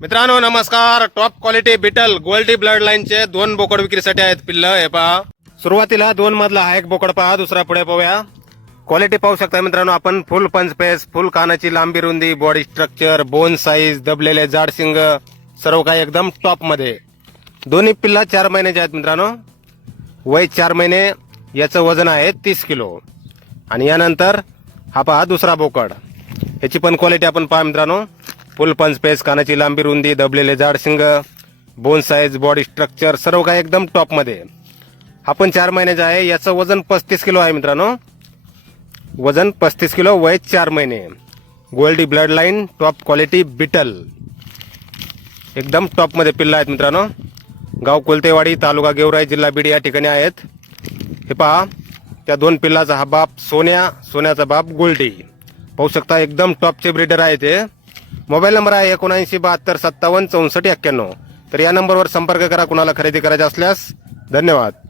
मित्रांनो नमस्कार. Top quality Beetal Goldie blood लाईनचे दोन बोकड विक्रीसाठी आहेत पिल्ल. हे पहा. सुरुवातीला दोन मधला हा एक बोकड पहा दुसरा पुढे पाहूया. क्वालिटी पाहू शकता मित्रांनो आपण फुल पंच पेस फुल कानाची लांबी रुंदी बॉडी स्ट्रक्चर बोन साईज दबलेले जाडशिंग सर्व काही एकदम टॉपमध्ये. दोन्ही पिल्ला चार महिन्याचे आहेत मित्रांनो. वय चार महिने याचं वजन आहे तीस किलो. आणि यानंतर हा पहा दुसरा बोकड. याची पण क्वालिटी आपण पहा मित्रांनो. फुल पंच पेस कानाची लांबी रुंदी दबलेले झाडशिंग बोन साईज बॉडी स्ट्रक्चर सर्व काही एकदम टॉपमध्ये हा पण चार महिन्याचा आहे याचं वजन पस्तीस किलो आहे मित्रांनो. वजन पस्तीस किलो वय चार महिने. Goldie blood line top quality Beetal एकदम टॉपमध्ये पिल्ला आहेत मित्रांनो. गाव कोलतेवाडी तालुका गेवराई जिल्हा बीड या ठिकाणी आहेत. हे पहा त्या दोन पिल्लाचा हा बाप सोन्या सोन्याचा बाप गोल्डी. पाहू शकता एकदम टॉपचे ब्रीडर आहे ते मोबाईल नंबर आहे एकोणऐंशी बहात्तर सत्तावन्न चौसष्ट एक्क्याण्णव. तर या नंबरवर संपर्क करा कुणाला खरेदी करायचा असल्यास. धन्यवाद.